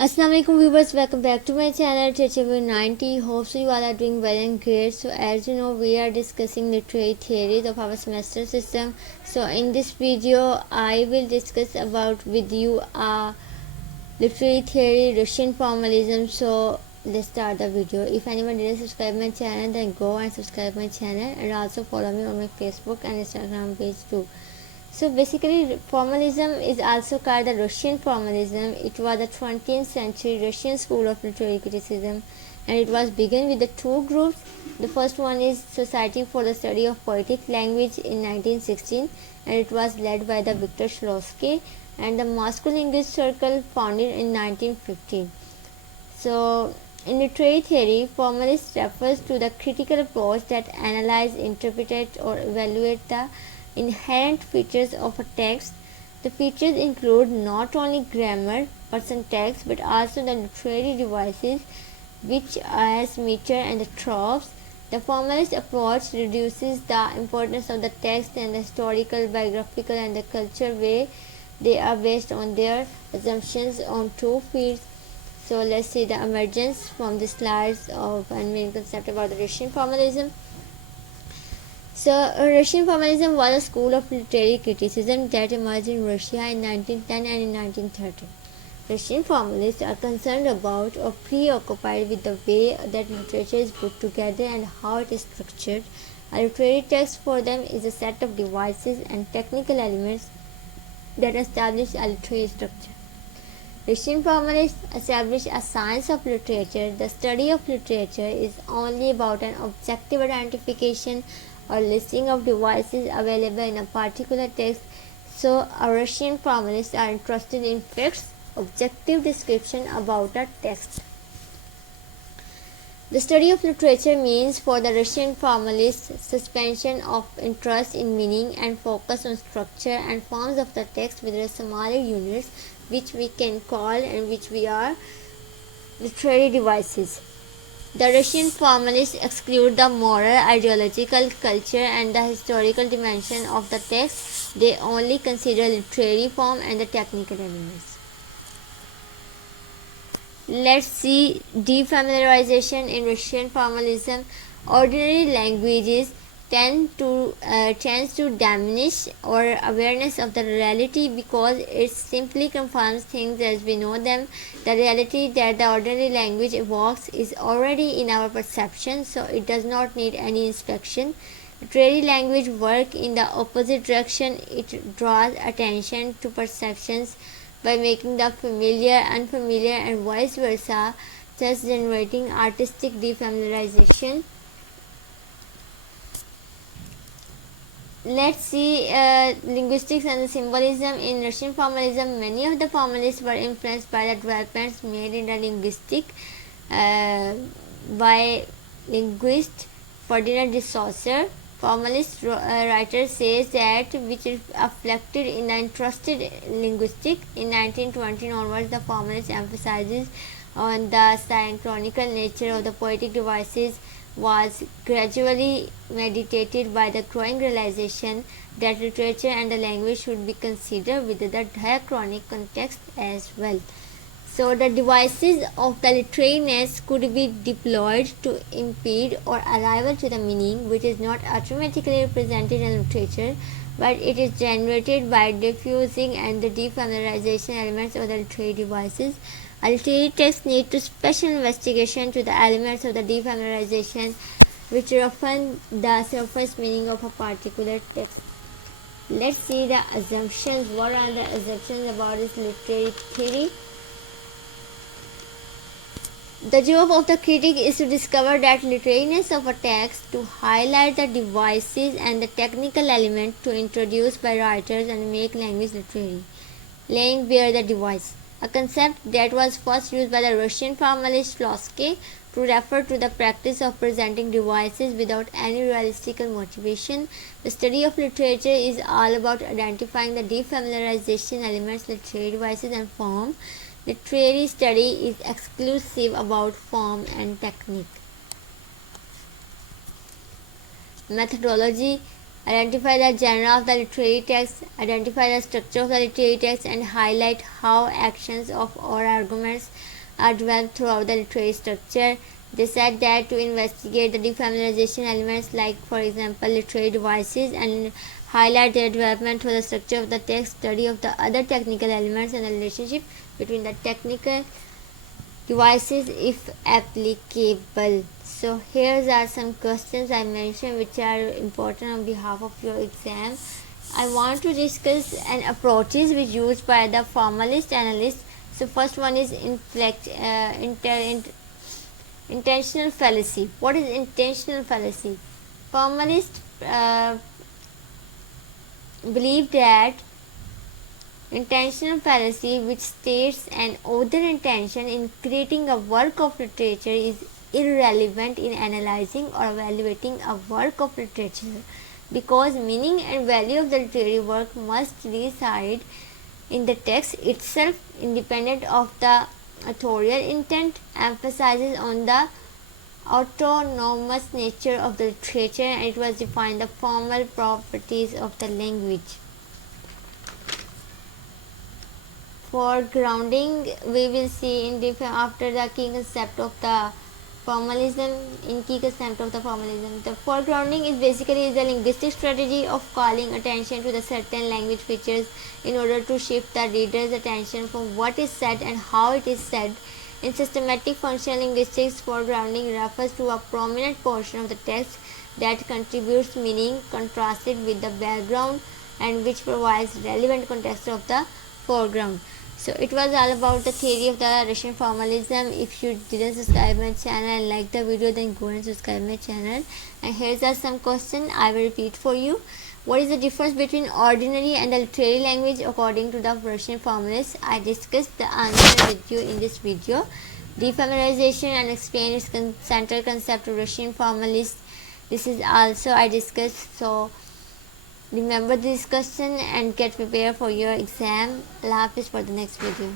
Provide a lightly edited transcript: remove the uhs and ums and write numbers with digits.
Assalamu-alaikum viewers, welcome back to my channel literaturereview90. Hope you all are doing well and great. So as you know, we are discussing literary theories of our semester system. So in this video I will discuss about with you literary theory, Russian formalism. So let's start the video. If anyone didn't subscribe my channel, then go and subscribe my channel, and also follow me on my Facebook and Instagram page too. So basically, formalism is also called the Russian formalism. It was the 20th century Russian school of literary criticism, and it was begun with the two groups. The first one is Society for the Study of Poetic Language in 1916, and it was led by the Victor Shklovsky, and the Moscow Linguist Circle founded in 1915. So in literary theory, formalist refers to the critical approach that analyze, interpret, or evaluate the inherent features of a text. The features include not only grammar or syntax but also the literary devices which as meter and the tropes. The formalist approach reduces the importance of the text and the historical, biographical and the cultural way they are based on their assumptions on two fields. So let's see the emergence from the slides of and main concept about the Russian formalism. So, Russian formalism was a school of literary criticism that emerged in Russia in 1910 and in 1930. Russian formalists are concerned about or preoccupied with the way that literature is put together and how it is structured. A literary text for them is a set of devices and technical elements that establish a literary structure. Russian formalists establish a science of literature. The study of literature is only about an objective identification or listing of devices available in a particular text. So Russian formalists are interested in fixed, objective description about a text. The study of literature means for the Russian formalists suspension of interest in meaning and focus on structure and forms of the text with smaller units which we can call and which we are literary devices. The Russian formalists exclude the moral, ideological, culture and the historical dimension of the text. They only consider literary form and the technical elements. Let's see defamiliarization in Russian formalism. Ordinary languages tends to diminish our awareness of the reality because it simply confirms things as we know them. The reality that the ordinary language evokes is already in our perception, so it does not need any inspection. Literary language works in the opposite direction. It draws attention to perceptions by making the familiar unfamiliar and vice versa, thus generating artistic defamiliarization. Let's see linguistics and symbolism in Russian formalism. Many of the formalists were influenced by the developments made in the linguistic by linguist Ferdinand de Saussure. Formalist writer says that which is reflected in the interested linguistic. In 1920 onwards, the formalist emphasizes on the synchronical nature of the poetic devices was gradually meditated by the growing realization that literature and the language should be considered with the diachronic context as well. So the devices of the literariness could be deployed to impede or arrival to the meaning which is not automatically represented in literature, but it is generated by diffusing and the defamiliarization elements of the literary devices. A literary text needs to special investigation to the elements of the defamiliarization which often the surface meaning of a particular text. Let's see the assumptions. What are the assumptions about this literary theory? The job of the critic is to discover that literariness of a text, to highlight the devices and the technical element to introduce by writers and make language literary. Laying bare the device, a concept that was first used by the Russian formalist Shklovsky to refer to the practice of presenting devices without any realistic motivation. The study of literature is all about identifying the defamiliarization elements, literary devices and form. Literary study is exclusive about form and technique. Methodology. identify the genre of the literary text, identify the structure of the literary text, and highlight how actions of or arguments are developed throughout the literary structure. They said that to investigate the defamiliarization elements like, for example, literary devices, and highlight their development through the structure of the text, study of the other technical elements, and the relationship between the technical devices if applicable. So here are some questions I mentioned which are important on behalf of your exam. I want to discuss an approaches which used by the formalist analysts. So first one is intentional fallacy. What is intentional fallacy? Formalists believe that intentional fallacy, which states an author intention in creating a work of literature, is irrelevant in analyzing or evaluating a work of literature, because meaning and value of the literary work must reside in the text itself, independent of the authorial intent, emphasizes on the autonomous nature of the literature, and it was defined the formal properties of the language. For grounding, we will see in after the key concept of the formalism. In key concept of the formalism, the foregrounding is basically the linguistic strategy of calling attention to the certain language features in order to shift the reader's attention from what is said and how it is said. In systematic functional linguistics, foregrounding refers to a prominent portion of the text that contributes meaning contrasted with the background and which provides relevant context of the foreground. So it was all about the theory of the Russian formalism. If you didn't subscribe my channel and like the video, then go and subscribe my channel. And here's some question I will repeat for you. What is the difference between ordinary and the literary language according to the Russian formalists? I discussed the answer with you in this video. Defamiliarization and explain its central concept of Russian formalists. This is also I discussed. So remember this question and get prepared for your exam. Allah Hafiz for the next video.